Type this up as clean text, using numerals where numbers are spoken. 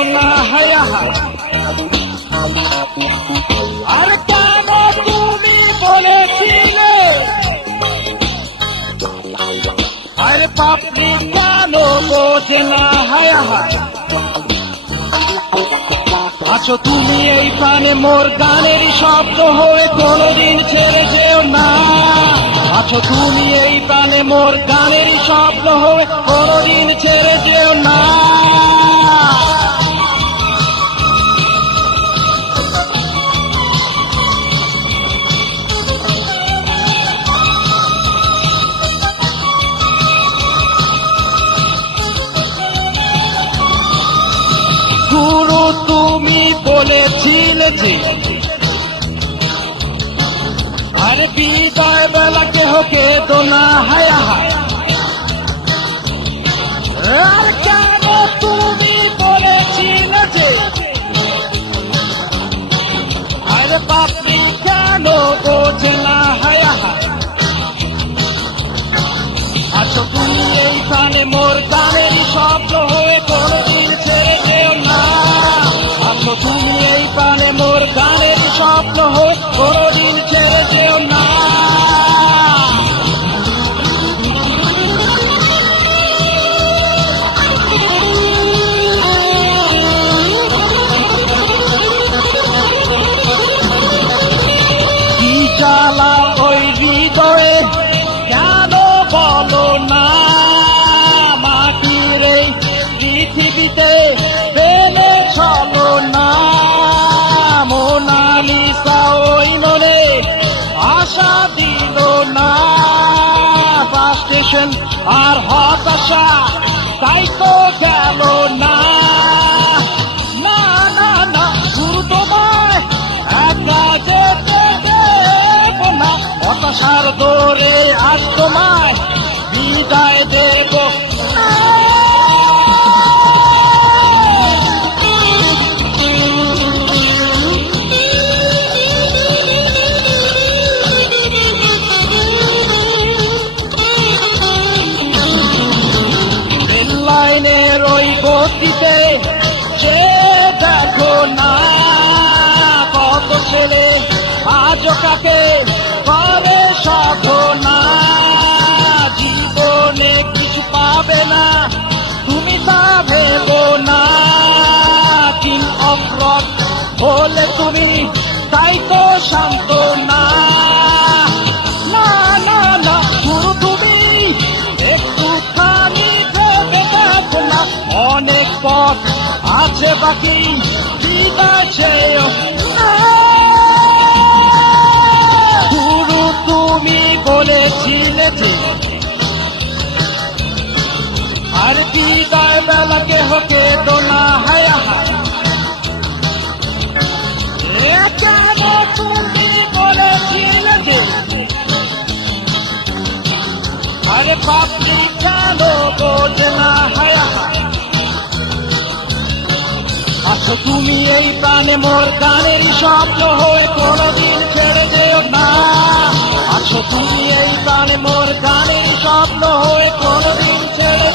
বেদনা হায়া আর কেন তুমি বলেছিলে আরে পাপড়ি কেন বোঝে না হায়া আছো তুমি এই প্রাণে মোর গানের শব্দ হয়ে কোনদিন ছেড়ে যেও না আছো তুমি এই প্রাণে মোর গানের শব্দ হয়ে কোনদিন ছেড়ে যেও না গুরু তুমি বলেছিলে যে আরে বিদায় বেলা কেহ কেঁদো না হায়া আর কেন তুমি বলেছিলে যে আরে পাপড়ি কেন বোঝে না হায়া আছো তুমি এই প্রাণে মোর গানের শব্দ হয়ে কোনদিন ছেড়ে যেও না আছো তুমি এই প্রাণে মোর গানের শব্দ হয়ে কোনদিন ছেড়ে যেও না কি জ্বালা ওই হৃদয়ে কেন বলো না মাটির এই পৃথিবীতে ফেলে চলো না মোনালিসা ওই মনে আশা দিল না বাস স্টেশন আর হতাশা তাই তো গেল না না না না গুরু তোমায় একা যেতে দেব না হতাশার দৌড়ে আজ তোমায় বিদায় দেব লাইনের ওই গতিতে সে দেখো না কত ছেলে আজ কাকে করে সাধনা জীবনে কিছু পাবে না তুমি তা ভেবো না দিন অগ্রত হলে তুমি তাই তো শান্ত না না না না গুরু তুমি একটুখানি ভেবে দেখো না অনেক পথ আছে বাকি বিদায় চেয়েও না গুরু তুমি বলেছিলে যে আর বিদায় বেলা কেহ কেঁদো না হায়া কেন তুমি বলেছিলে যে আরে পাপড়ি কেন বোঝে না হায়া আছো তুমি এই প্রাণে মোর গানের শব্দ হয়ে কোনদিন ছেড়ে যেও না আছো তুমি এই প্রাণে মোর গানের স্বপ্ন হয়ে কোনদিন ছেড়ে